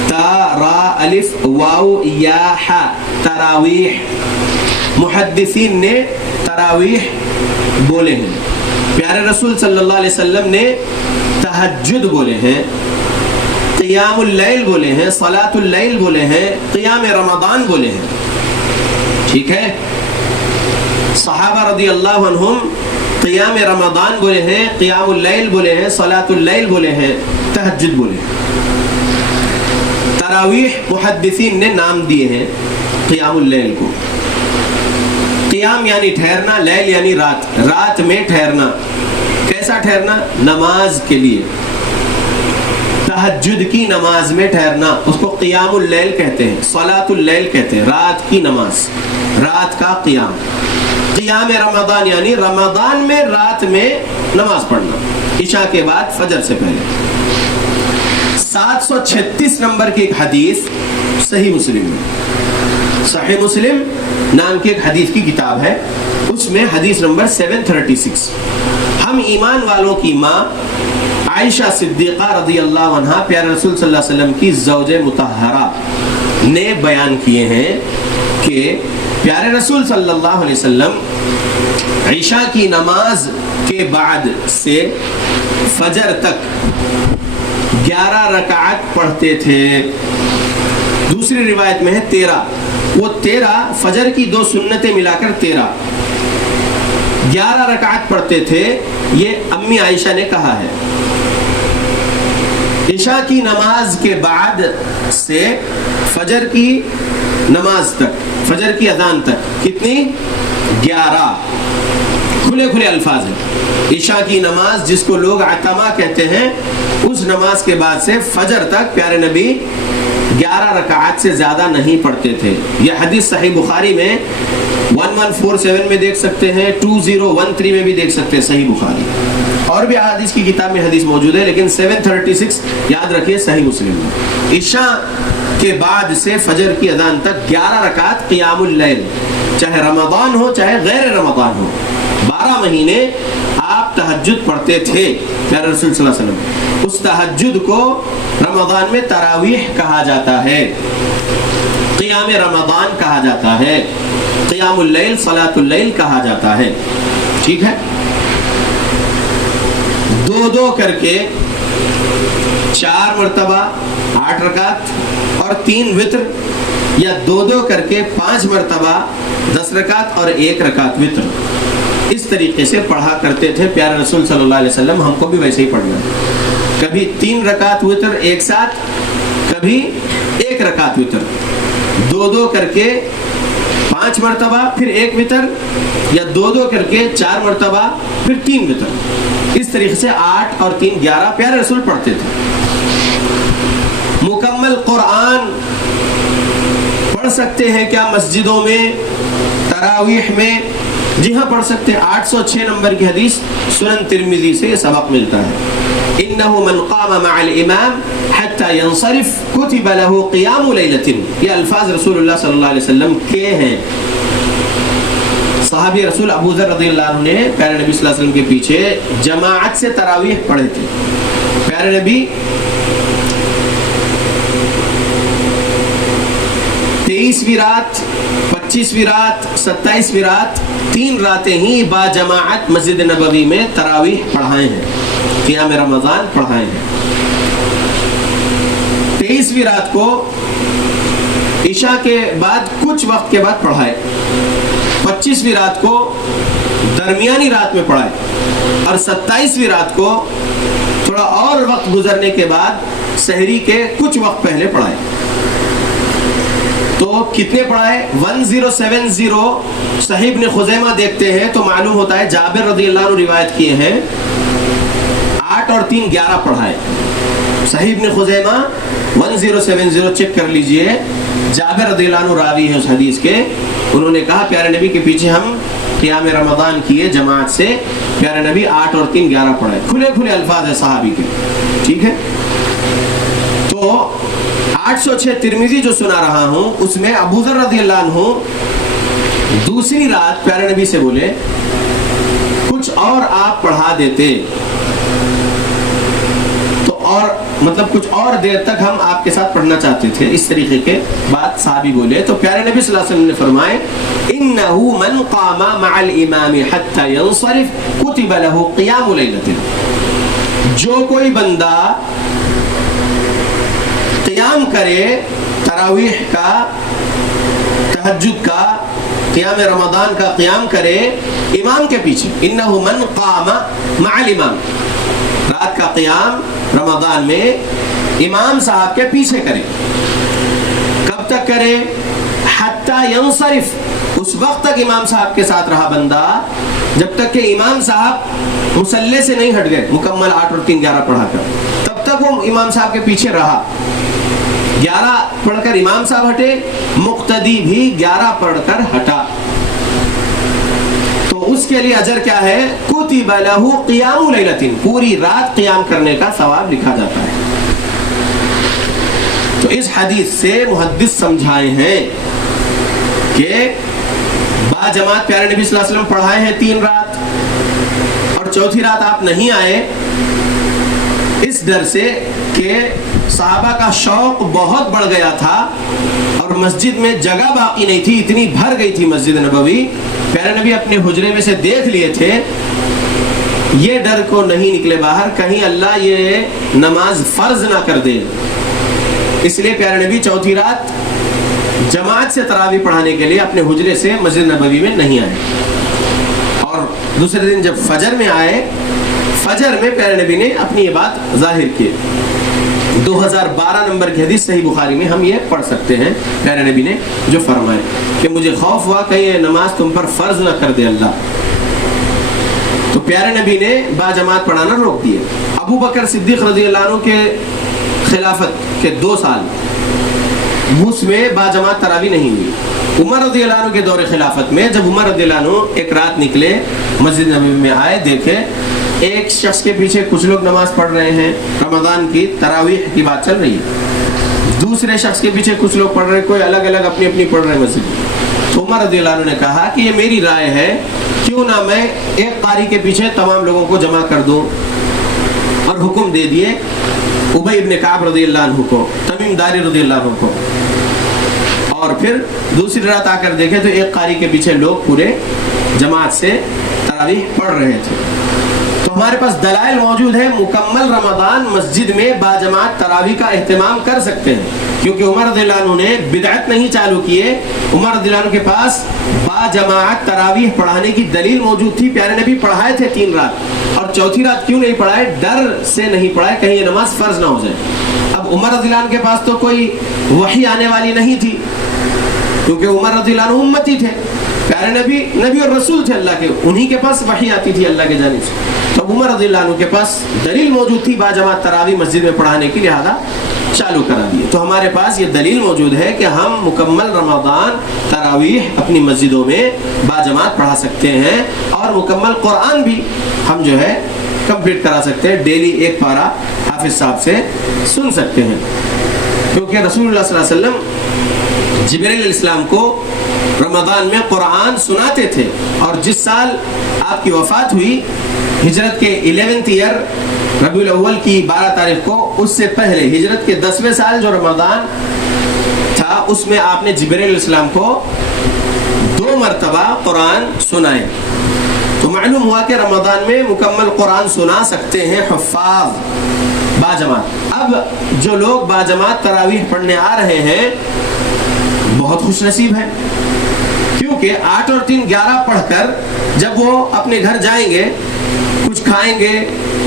تا را الف واو یا ہا، تراویح. محدثین نے تراویح بولے ہیں. پیارے رسول صلی اللہ علیہ وسلم نے تہجد بولے ہیں، قیام اللیل بولے ہیں، صلاۃ اللیل بولے ہیں، قیام رمضان بولے ہیں. ٹھیک ہے. صحابہ رضی اللہ عنہم قیام رمضان بولے ہیں، قیام اللیل بولے ہیں، صلاۃ اللیل بولے ہیں، تہجد بولے ہیں. تراویح محدثین نے نام دیے ہیں قیام اللیل کو. قیام یعنی ٹھہرنا، لیل یعنی رات، رات میں ٹھہرنا. کیسا ٹھہرنا؟ نماز کے لیے، تہجد کی نماز میں ٹھہرنا، اس کو قیام اللیل کہتے ہیں، صلاۃ اللیل کہتے ہیں، رات کی نماز، رات کا قیام. قیام رمضان یعنی رمضان میں رات میں نماز پڑھنا، عشاء کے بعد فجر سے پہلے. 736 نمبر کی ایک حدیث صحیح مسلم میں، صحیح مسلم نام کی ایک حدیث کی کتاب ہے، اس میں حدیث نمبر 736. ہم ایمان والوں کی ماں عائشہ صدیقہ رضی اللہ عنہا، پیارے رسول صلی اللہ علیہ وسلم کی زوج مطہرہ، نے بیان کیے ہیں کہ پیارے رسول صلی اللہ علیہ وسلم عشاء کی نماز کے بعد سے فجر تک 11 رکعت پڑھتے تھے. دوسری روایت میں ہے 13. وہ 13 فجر کی 2 سنتیں ملا کر 11 رکعت پڑھتے تھے. یہ امی عائشہ نے کہا ہے. عشاء کی نماز کے بعد سے فجر کی نماز تک، فجر کی اذان تک کتنی؟ 11. کھلے کھلے الفاظ ہیں. عشاء کی نماز جس کو لوگ عتمہ کہتے ہیں، اس نماز کے بعد سے فجر تک پیارے نبی 11 رکعات سے زیادہ نہیں پڑھتے تھے. یہ حدیث صحیح بخاری میں 1147 میں دیکھ سکتے ہیں، 2013 میں بھی دیکھ سکتے ہیں صحیح بخاری. اور بھی احادیث کی کتاب میں حدیث موجود ہے، لیکن 736 یاد رکھیے صحیح مسلم میں. عشاء کے بعد سے فجر کی اذان تک 11 رکعت قیام اللیل، چاہے رمضان ہو چاہے غیر رمضان ہو، 12 مہینے آپ تہجد پڑھتے تھے پیارے رسول صلی اللہ علیہ وسلم. اس تہجد کو رمضان میں تراویح کہا جاتا ہے، قیام رمضان کہا جاتا ہے، قیام اللیل، صلاۃ اللیل کہا جاتا ہے. ٹھیک ہے. 2 کر کے 4 مرتبہ 8 رکعت اور 3 وتر، یا 2 کر کے 5 مرتبہ 10 رکعت اور 1 رکعت وتر. اس طریقے سے پڑھا کرتے تھے پیارے رسول صلی اللہ علیہ وسلم. ہم کو بھی ویسے ہی پڑھنا ہے. کبھی 3 رکعت وتر ایک ساتھ، کبھی 1 رکعت وتر. 2 کر کے 5 مرتبہ پھر 1 وتر، یا 2 کر کے 4 مرتبہ پھر 3 وتر، اس طریقے سے 8 اور 3 11 پیارے رسول پڑھتے تھے۔ مکمل قرآن پڑھ سکتے ہیں کیا مسجدوں میں تراویح میں؟ جی ہاں پڑھ سکتے ہیں۔ 806 نمبر کی حدیث سنن ترمذی سے یہ سبق ملتا ہے، انه من قام مع الامام حتى ينصرف كتب له قيام ليلة، یہ الفاظ رسول اللہ صلی اللہ علیہ وسلم کے ہیں۔ صحابی رسول ابو ذر رضی اللہ عنہ نے پیارے نبی صلی اللہ علیہ وسلم کے پیچھے جماعت سے تراویح پڑھے تھے۔ پیارے نبی 23ویں رات، 25ویں رات، 27ویں رات، 3 راتیں ہی با جماعت مسجد نبوی میں تراویح پڑھائے ہیں، قیام رمضان پڑھائے ہیں۔ 23ویں رات کو عشاء کے بعد کچھ وقت کے بعد پڑھائے، 25ویں رات کو درمیانی رات میں پڑھائے، اور 27ویں رات کو تھوڑا اور وقت گزرنے کے بعد سحری کے کچھ وقت پہلے پڑھائے۔ تو کتنے پڑھائے؟ 1070۔ صحیح ابن خزیمہ دیکھتے ہیں تو معلوم ہوتا ہے جابر رضی اللہ عنہ روایت کیے ہیں 8 اور 3 11 پڑھائے۔ صحیح ابن خزیمہ 1070 چیک کر لیجئے، جابر رضی اللہ عنہ راوی ہے اس حدیث کے، انہوں نے کہا پیارے نبی کے پیچھے ہم قیام رمضان کیے جماعت سے، پیارے نبی 8 اور 3 11 پڑھائے۔ کھلے کھلے الفاظ ہیں صحابی کے، ٹھیک ہے۔ تو 806 ترمذی جو سنا رہا ہوں اس میں ابو ذر رضی اللہ عنہ دوسری رات پیارے نبی سے بولے کچھ اور آپ پڑھا دیتے تو، اور مطلب کچھ اور دیر تک ہم آپ کے ساتھ پڑھنا چاہتے تھے، اس طریقے کے بات صحابی بولے تو پیارے نبی صلی اللہ علیہ وسلم نے فرمائے انه من قام مع الامام حتى ينصرف كتب له قيام ليلة، جو کوئی بندہ قیام کرے تراویح کا، تہجد کا، قیام رمضان کا قیام کرے امام کے پیچھے، انه من قام مع الامام، رات کا قیام رمضان میں امام صاحب کے پیچھے کرے۔ کب تک کرے؟ حتی ینصرف، اس وقت تک امام صاحب کے ساتھ رہا بندہ جب تک کہ امام صاحب مصلی سے نہیں ہٹ گئے، مکمل 8 اور 3 11 پڑھا کر، تب تک وہ امام صاحب کے پیچھے رہا۔ 11 پڑھ کر امام صاحب ہٹے، مقتدی بھی 11 پڑھ کر ہٹا، تو اس کے لیے اجر کیا ہے؟ کتب لہ قیام لیلۃ، پوری رات قیام کرنے کا ثواب لکھا جاتا ہے۔ تو اس حدیث سے محدث سمجھائے ہیں کہ با جماعت پیارے نبی صلی اللہ علیہ وسلم پڑھائے ہیں 3 رات، اور چوتھی رات آپ نہیں آئے اس ڈر سے کہ صحابہ کا شوق بہت بڑھ گیا تھا اور مسجد میں جگہ باقی نہیں تھی، اتنی بھر گئی تھی مسجد نبوی، پیارے نبی اپنے حجرے میں سے دیکھ لیے تھے، یہ ڈر کو نہیں نکلے باہر کہیں اللہ یہ نماز فرض نہ کر دے، اس لیے پیارے نبی چوتھی رات جماعت سے تراویح پڑھانے کے لیے اپنے حجرے سے مسجد نبوی میں نہیں آئے، اور دوسرے دن جب فجر میں آئے، فجر میں پیارے نبی نے اپنی یہ بات ظاہر کی۔ 2012 نمبر کی حدیث صحیح بخاری میں ہم یہ پڑھ سکتے ہیں، پیارے نبی نے جو فرمائے کہ مجھے خوف ہوا کہیں یہ نماز تم پر فرض نہ کر دے اللہ، تو پیارے نبی نے با جماعت پڑھانا روک دیے۔ ابو بکر صدیق رضی اللہ عنہ کے خلافت کے 2 سال اس میں با جماعت تراویح نہیں ہوئی۔ عمر رضی اللہ عنہ کے دور خلافت میں جب عمر رضی اللہ عنہ ایک رات نکلے مسجد نبوی میں آئے، دیکھے ایک شخص کے پیچھے کچھ لوگ نماز پڑھ رہے ہیں، رمضان کی تراویح کی بات چل رہی ہے، دوسرے شخص کے پیچھے کچھ لوگ پڑھ رہے ہیں، کوئی الگ الگ اپنی اپنی پڑھ رہے ہیں مسجد، تو عمر رضی اللہ عنہ نے کہا کہ یہ میری رائے ہے، کیوں نہ میں ایک قاری کے پیچھے تمام لوگوں کو جمع کر دوں، اور حکم دے دیے ابی ابن کعب رضی اللہ عنہ کو، تمیم داری رضی اللہ عنہ کو، اور پھر دوسری رات آ کر دیکھے تو ایک قاری کے پیچھے لوگ پورے جماعت سے تراویح پڑھ رہے تھے۔ تو ہمارے پاس دلائل موجود ہے، مکمل رمضان مسجد میں با جماعت تراویح کا اہتمام کر سکتے ہیں، کیونکہ عمر رضی اللہ عنہ نے بدعت نہیں چالو کیے، عمر رضی اللہ عنہ کے پاس با جماعت تراویح پڑھانے کی دلیل موجود تھی، پیارے نبی پڑھائے تھے 3 رات، اور چوتھی رات کیوں نہیں پڑھائے؟ ڈر سے نہیں پڑھائے کہیں یہ نماز فرض نہ ہو جائے۔ اب عمر رضی اللہ عنہ کے پاس تو کوئی وحی آنے والی نہیں تھی، کیونکہ عمر رضی اللہ عنہ امتی تھے، پیارے نبی اور رسول تھے اللہ کے، انہی کے پاس وحی آتی تھی اللہ کی جانب سے، تو عمر رضی اللہ عنہ کے پاس دلیل موجود تھی باجماعت تراویح مسجد میں پڑھانے کی، لہذا چالو کرا دیے۔ تو ہمارے پاس یہ دلیل موجود ہے کہ ہم مکمل رمضان تراویح اپنی مسجدوں میں باجماعت پڑھا سکتے ہیں، اور مکمل قرآن بھی ہم جو ہے کمپلیٹ کرا سکتے ہیں، ڈیلی ایک پارہ حافظ صاحب سے سن سکتے ہیں، کیونکہ رسول اللہ صلی اللہ علیہ وسلم جبرائیل علیہ السلام کو رمضان میں قرآن سناتے تھے، اور جس سال آپ کی وفات ہوئی ہجرت کے 11th ایئر ربیع الاول کی 12 تاریخ کو، اس سے پہلے ہجرت کے 10ویں سال جو رمضان تھا اس میں آپ نے جبرائیل علیہ السلام کو 2 مرتبہ قرآن سنائے۔ تو معلوم ہوا کہ رمضان میں مکمل قرآن سنا سکتے ہیں حفاظ باجماعت۔ اب جو لوگ باجماعت تراویح پڑھنے آ رہے ہیں بہت خوش نصیب ہیں، کیونکہ 8 اور 3 11 پڑھ کر جب وہ اپنے گھر جائیں گے، کچھ کھائیں گے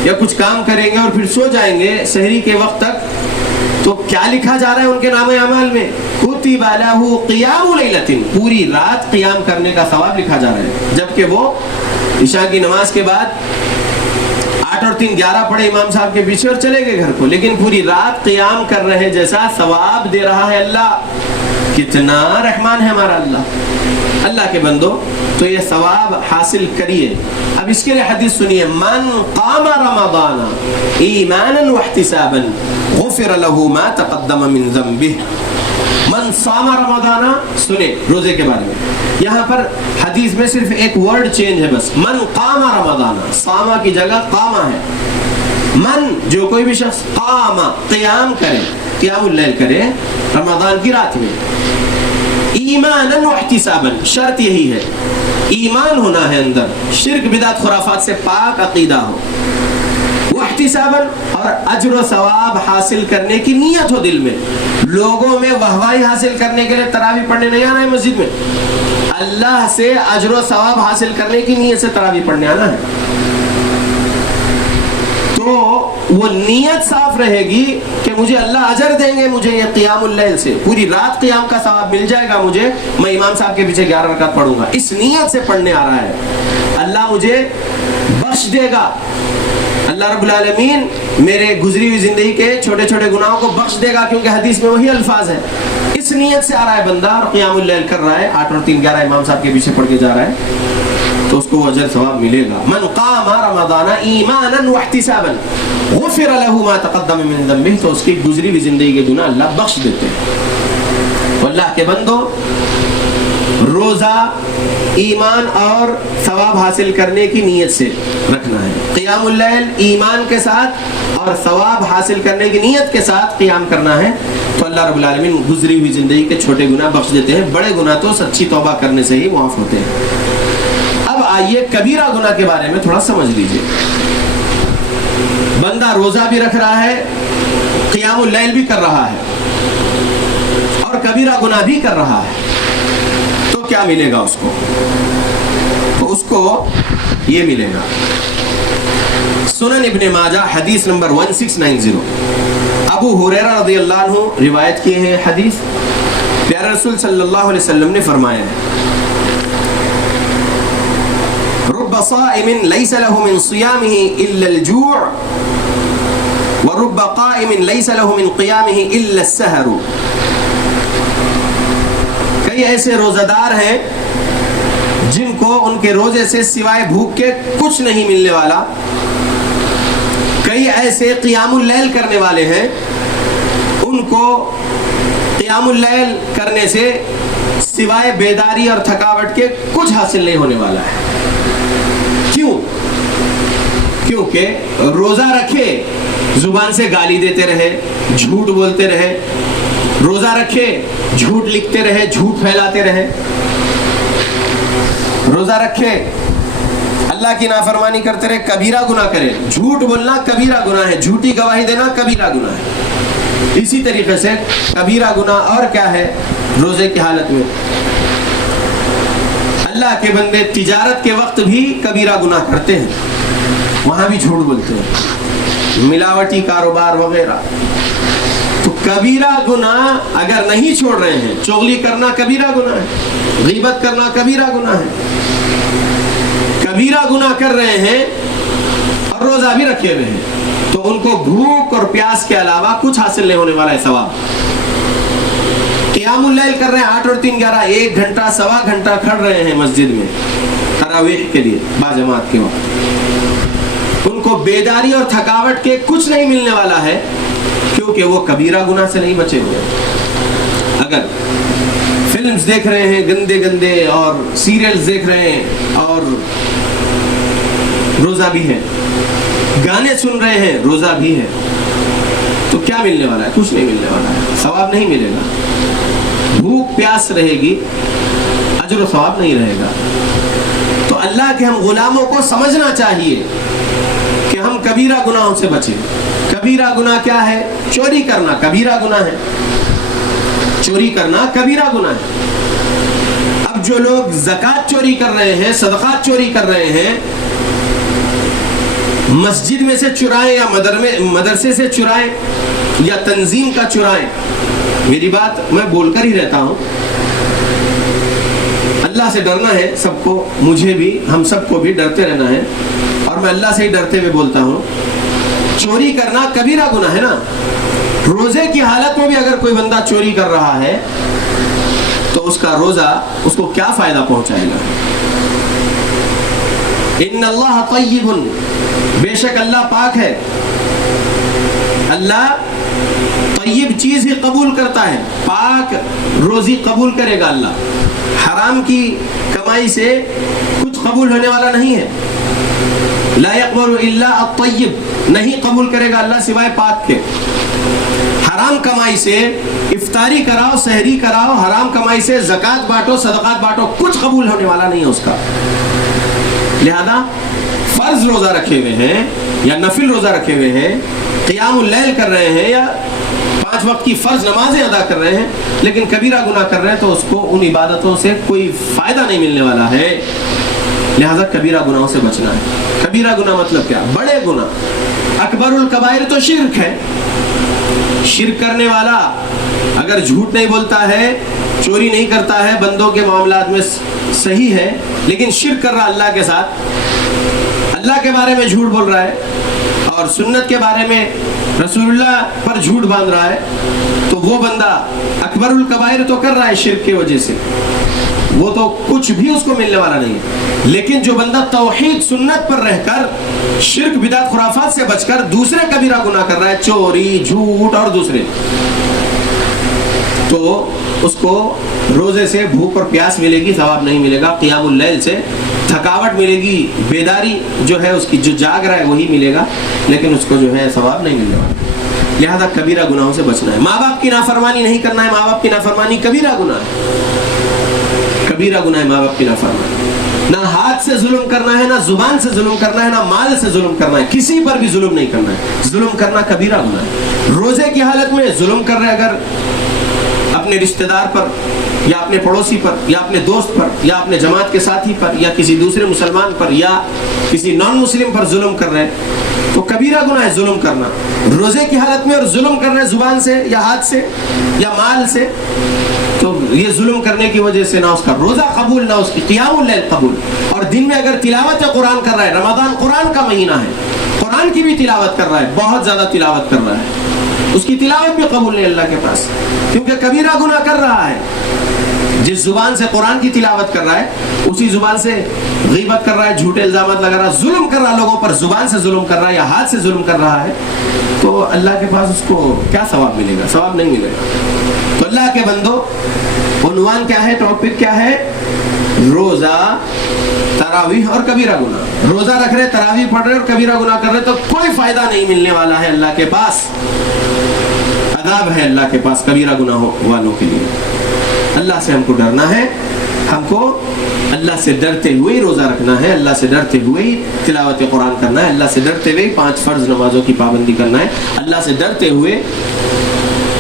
یا کچھ کام کریں گے اور پھر سو جائیں گے سحری کے وقت تک، تو کیا لکھا جا رہا ہے ان کے نام اعمال میں؟ کتب لہ قیام لیلۃ، پوری رات قیام کرنے کا ثواب لکھا جا رہا ہے، جبکہ وہ عشاء کی نماز کے بعد 8 اور 3 11 پڑھے امام صاحب کے پیچھے اور چلے گئے گھر کو، لیکن پوری رات قیام کر رہے جیسا ثواب دے رہا ہے اللہ۔ کتنا رحمان ہے ہمارا اللہ کے بندو، تو یہ ثواب حاصل کریے۔ اب اس کے لیے حدیث سنیے، من قام رمضان ایمانا واحتسابا غفر له ما تقدم من ذنبه۔ من صام رمضان، سنے روزے کے بارے میں، یہاں پر حدیث میں صرف ایک ورڈ چینج ہے بس، من قام رمضان، صامہ کی جگہ قامہ ہے۔ من جو کوئی بھی شخص قام قیام کرے، قیام اللیل کرے رمضان کی رات میں، ایمانا واحتسابا، شرط یہی ہے ایمان ہونا ہے اندر، شرک بدعت خرافات سے پاک عقیدہ ہو، واحتسابا اور اجر و ثواب حاصل کرنے کی نیت ہو دل میں، لوگوں میں واہوائی حاصل کرنے کے لیے تراویح پڑھنے نہیں آنا ہے مسجد میں، اللہ سے اجر و ثواب حاصل کرنے کی نیت سے تراویح پڑھنے آنا ہے۔ تو وہ نیت صاف رہے گی کہ مجھے اللہ اجر دیں گے، مجھے یہ قیام اللیل سے پوری رات قیام کا ثواب مل جائے گا مجھے، میں امام صاحب کے پیچھے 11 رکعت پڑھوں گا، اس نیت سے پڑھنے آ رہا ہے، اللہ مجھے بخش دے گا، اللہ رب العالمین میرے گزری ہوئی زندگی کے چھوٹے چھوٹے گناہوں کو بخش دے گا، کیونکہ حدیث میں وہی الفاظ ہے۔ اس نیت سے آ رہا ہے بندہ اور قیام اللیل کر رہا ہے، 8 اور 3 11 امام صاحب کے پیچھے پڑھ کے جا رہا ہے، تو اس کو وہ اجر ثواب ملے گا۔ من قام رمضان ایمانا واحتسابا غفر له ما تقدم من ذنبه، تو اس کی گزری ہوئی زندگی کے گناہ اللہ بخش دیتے ہیں۔ تو اللہ کے بندو، روزہ ایمان اور ثواب حاصل کرنے کی نیت سے رکھنا ہے، قیام اللیل ایمان کے ساتھ اور ثواب حاصل کرنے کی نیت کے ساتھ قیام کرنا ہے، تو اللہ رب العالمین گزری ہوئی زندگی کے چھوٹے گناہ بخش دیتے ہیں، بڑے گناہ تو سچی توبہ کرنے سے ہی معاف ہوتے ہیں۔ اب آئیے کبیرہ گناہ کے بارے میں تھوڑا سمجھ لیجئے۔ بندہ روزہ بھی رکھ رہا ہے، قیام اللیل بھی کر رہا ہے اور کبیرہ گناہ بھی کر رہا ہے، تو کیا ملے گا اس کو؟ تو اس کو یہ ملے گا، سنن ابن ماجہ حدیث نمبر 1690، ابو ہریرہ رضی اللہ عنہ روایت کیے ہیں حدیث، پیارے رسول صلی اللہ علیہ وسلم نے فرمایا ہے، رب صائم ليس له من صيامه إلا الجوع ورب قائم ليس له من قيامه إلا السهر۔ کئی ایسے روزہ دار ہیں جن کو ان کے روزے سے سوائے بھوک کے کچھ نہیں ملنے والا، کئی ایسے قیام اللیل کرنے والے ہیں ان کو قیام اللیل کرنے سے سوائے بیداری اور تھکاوٹ کے کچھ حاصل نہیں ہونے والا ہے۔ کیوں؟ کیونکہ روزہ رکھے زبان سے گالی دیتے رہے، جھوٹ بولتے رہے، روزہ رکھے جھوٹ لکھتے رہے، جھوٹ پھیلاتے رہے، روزہ رکھے اللہ کی نافرمانی کرتے رہے، کبیرہ گناہ کرے، جھوٹ بولنا کبیرہ گناہ ہے، جھوٹی گواہی دینا کبیرہ گناہ ہے۔ اسی طریقے سے کبیرہ گناہ اور کیا ہے روزے کی حالت میں؟ اللہ کے بندے تجارت کے وقت بھی کبیرہ گناہ کرتے ہیں، وہاں بھی جھوٹ بولتے ہیں، ملاوٹی کاروبار وغیرہ، تو کبیرہ گناہ اگر نہیں چھوڑ رہے ہیں، چغلی کرنا کبیرہ گناہ ہے، غیبت کرنا کبیرہ گناہ ہے، کبیرہ گناہ کر رہے ہیں اور روزہ بھی رکھے ہوئے ہیں، تو ان کو بھوک اور پیاس کے علاوہ کچھ حاصل نہیں ہونے والا ہے ثواب۔ قیام اللیل کر رہے ہیں 8 اور 3 11، 1 گھنٹہ سوا گھنٹہ کھڑ رہے ہیں مسجد میں تراویح کے لیے باجماعت کے وقت، ان کو بیداری اور تھکاوٹ کے کچھ نہیں ملنے والا ہے، کیونکہ وہ کبیرہ گناہ سے نہیں بچے ہوئے۔ اگر فلمز دیکھ رہے ہیں گندے گندے اور سیریلز دیکھ رہے ہیں اور روزہ بھی ہے، گانے سن رہے ہیں روزہ بھی ہے، تو کیا ملنے والا ہے؟ کچھ نہیں ملنے والا ہے، ثواب نہیں ملے گا۔ بھوک پیاس رہے گی، اجر و ثواب نہیں رہے گا۔ تو اللہ کے ہم غلاموں کو سمجھنا چاہیے کہ ہم کبیرہ گناہوں سے بچیں۔ کبیرہ گناہ کیا ہے؟ چوری کرنا کبیرہ گناہ ہے، چوری کرنا کبیرہ گناہ ہے۔ اب جو لوگ زکوٰۃ چوری کر رہے ہیں، صدقات چوری کر رہے ہیں، مسجد میں سے چرائیں یا مدرسے سے چرائیں یا تنظیم کا چرائیں، میری بات میں بول کر ہی رہتا ہوں، اللہ سے ڈرنا ہے سب کو، مجھے بھی، ہم سب کو بھی ڈرتے رہنا ہے، اور میں اللہ سے ہی ڈرتے ہوئے بولتا ہوں۔ چوری کرنا کبیرہ گناہ ہے نا، روزے کی حالت میں بھی اگر کوئی بندہ چوری کر رہا ہے تو اس کا روزہ اس کو کیا فائدہ پہنچائے گا؟ ان اللہ طیب، بے شک اللہ پاک ہے، اللہ طیب چیز ہی قبول کرتا ہے، پاک روزی قبول کرے گا اللہ، حرام کی کمائی سے کچھ قبول ہونے والا نہیں ہے۔ لا يقبل الا الطیب، نہیں قبول کرے گا اللہ سوائے پاک کے۔ حرام کمائی سے افطاری کراؤ، سحری کراؤ، حرام کمائی سے زکوٰۃ بانٹو، صدقات بانٹو، کچھ قبول ہونے والا نہیں ہے اس کا۔ لہذا فرض روزہ رکھے ہوئے ہیں یا نفل روزہ رکھے ہوئے ہیں، قیام اللیل کر رہے ہیں یا 5 وقت کی فرض نمازیں ادا کر رہے ہیں، لیکن کبیرہ گناہ کر رہے ہیں تو اس کو ان عبادتوں سے کوئی فائدہ نہیں ملنے والا ہے۔ لہذا کبیرہ گناہوں سے بچنا ہے۔ کبیرہ گناہ مطلب کیا؟ بڑے گناہ۔ اکبر الکبائر تو شرک ہے، شرک کرنے والا اگر جھوٹ نہیں بولتا ہے، چوری نہیں کرتا ہے، بندوں کے معاملات میں صحیح ہے، لیکن شرک کر رہا اللہ کے ساتھ، اللہ کے بارے میں جھوٹ بول رہا ہے اور سنت کے بارے میں رسول اللہ پر جھوٹ باندھ رہا ہے، تو وہ بندہ اکبر الکبائر تو کر رہا ہے شرک کی وجہ سے، وہ تو کچھ بھی اس کو ملنے والا نہیں ہے۔ لیکن جو بندہ توحید سنت پر رہ کر شرک بدعت خرافات سے بچ کر دوسرے کبیرہ گناہ کر رہا ہے، چوری، جھوٹ اور دوسرے، تو اس کو روزے سے بھوک اور پیاس ملے گی، ثواب نہیں ملے گا۔ قیام اللیل سے تھکاوٹ ملے گی، بیداری جو ہے اس کی، جو جاگ رہا ہے وہی ملے گا، لیکن اس کو جو ہے ثواب نہیں ملے گا۔ لہذا کبیرہ گناہوں سے بچنا ہے۔ ماں باپ کی نافرمانی نہیں کرنا ہے، ماں باپ کی نافرمانی کبیرہ گناہ ہے، کبیرہ گناہ ہے ماں باپ کی نافرمانی۔ نہ ہاتھ سے ظلم کرنا ہے، نہ زبان سے ظلم کرنا ہے، نہ مال سے ظلم کرنا ہے، کسی پر بھی ظلم نہیں کرنا ہے۔ ظلم کرنا کبیرہ گناہ ہے۔ روزے کی حالت میں ظلم کر رہے اگر اپنے رشتہ دار پر یا اپنے پڑوسی پر یا اپنے دوست پر یا اپنے جماعت کے ساتھی پر یا کسی دوسرے مسلمان پر یا کسی نان مسلم پر ظلم کر رہے تو کبیرہ گناہ ہے ظلم کرنا۔ روزے کی حالت میں اور ظلم کر رہے زبان سے یا ہاتھ سے یا مال سے، تو یہ ظلم کرنے کی وجہ سے نہ اس کا روزہ قبول، نہ اس کی قیام اللیل قبول۔ اور دن میں اگر تلاوت قرآن کر رہا ہے، رمضان قرآن کا مہینہ ہے، قرآن کی بھی تلاوت کر رہا ہے، بہت زیادہ تلاوت کر رہا ہے، اس کی تلاوت بھی قبول نہیں اللہ کے پاس، کیونکہ کبیرہ گناہ کر رہا ہے۔ جس زبان سے قرآن کی تلاوت کر رہا ہے اسی زبان سے غیبت کر رہا ہے، جھوٹے الزامات لگا رہا ہے، ظلم کر رہا ہے لوگوں پر، زبان سے ظلم کر رہا ہے یا ہاتھ سے ظلم کر رہا ہے، تو اللہ کے پاس اس کو کیا ثواب ملے گا؟ ثواب نہیں ملے گا۔ تو اللہ کے بندو، عنوان کیا ہے، ٹاپک کیا ہے؟ روزہ، تراویح اور کبیرہ گناہ۔ روزہ رکھ رہے، تراویح پڑھ رہے اور کبیرہ گناہ کر رہے تو کوئی فائدہ نہیں ملنے والا ہے اللہ کے پاس، عذاب ہے اللہ کے پاس کبیرہ گناہ والوں کے لیے۔ اللہ سے ہم کو ڈرنا ہے، ہم کو اللہ سے ڈرتے ہوئے ہی روزہ رکھنا ہے، اللہ سے ڈرتے ہوئے ہی تلاوت قرآن کرنا ہے، اللہ سے ڈرتے ہوئے 5 فرض نمازوں کی پابندی کرنا ہے، اللہ سے ڈرتے ہوئے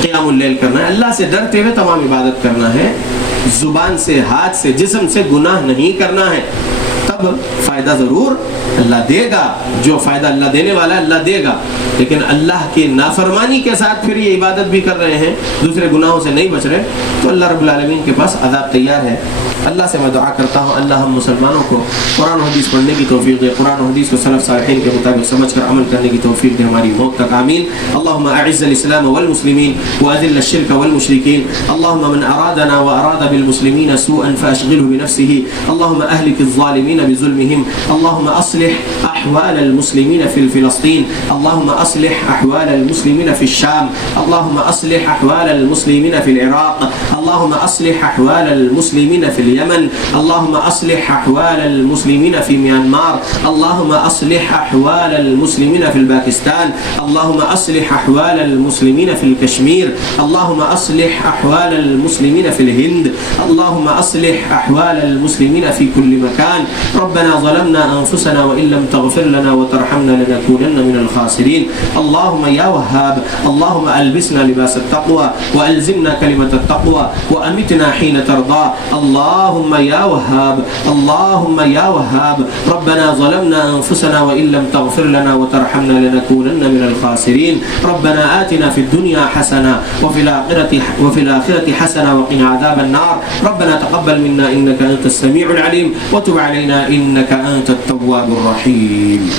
قیام اللیل کرنا ہے، اللہ سے ڈرتے ہوئے تمام عبادت کرنا ہے، زبان سے، ہاتھ سے، جسم سے گناہ نہیں کرنا ہے، تب فائدہ ضرور اللہ دے گا، جو فائدہ اللہ دینے والا ہے اللہ دے گا، لیکن اللہ کی نافرمانی کے ساتھ پھر یہ عبادت بھی کر رہے ہیں، دوسرے گناہوں سے نہیں بچ رہے، تو اللہ رب العالمین کے پاس عذاب تیار ہے۔ اللہ سے میں دعا کرتا ہوں اللہ ہم مسلمانوں کو قرآن و حدیث پڑھنے کی توفیق دے، قرآن و حدیث کو سلف صالحین کے مطابق سمجھ کر عمل کرنے کی توفیق دے ہماری موت تک، آمین۔ اللہم اعز الاسلام والمسلمین واذل الشرک والمشرکین، اللہم من ارادنا واراد بالمسلمین سوءا فاشغله بنفسه، اللہم اہلک الظالمین بظلمهم، اللہم اصلح احوال المسلمین في فلسطین، اللہم اصلح احوال المسلمین في الشام، اللہم اصلح احوال المسلمین في العراق، اللہم اصلح احوال المسلمین في اليمن، اللہم اصلح احوال المسلمین في میانمار، اللہم اصلح احوال المسلمین في الباکستان، اللہم اصلح احوال المسلمین في الكشمیر، اللہم اصلح احوال المسلمین في الهند، اللہم اصلح احوال المسلمین في كل مكان، ربنا ظلمنا انفسنا وان لم تغفر لنا وترحمنا لنكونن من الخاسرین، اللہم یا وہاب، اللہم البسنا لباس التقوى والزمنا كلمة التقوى وامتنا حين ترضى، اللہم یا وہاب، اللہم یا وہاب، ربنا ظلمنا انفسنا وان لم تغفر لنا وترحمنا لنكونن من الخاسرین، ربنا آتنا في الدنيا حسنة وفي الآخرة حسنة وقنا عذاب النار، ربنا تقبل منا إنك أنت السميع العليم وتب علينا إنك أنت التواب الرحيم۔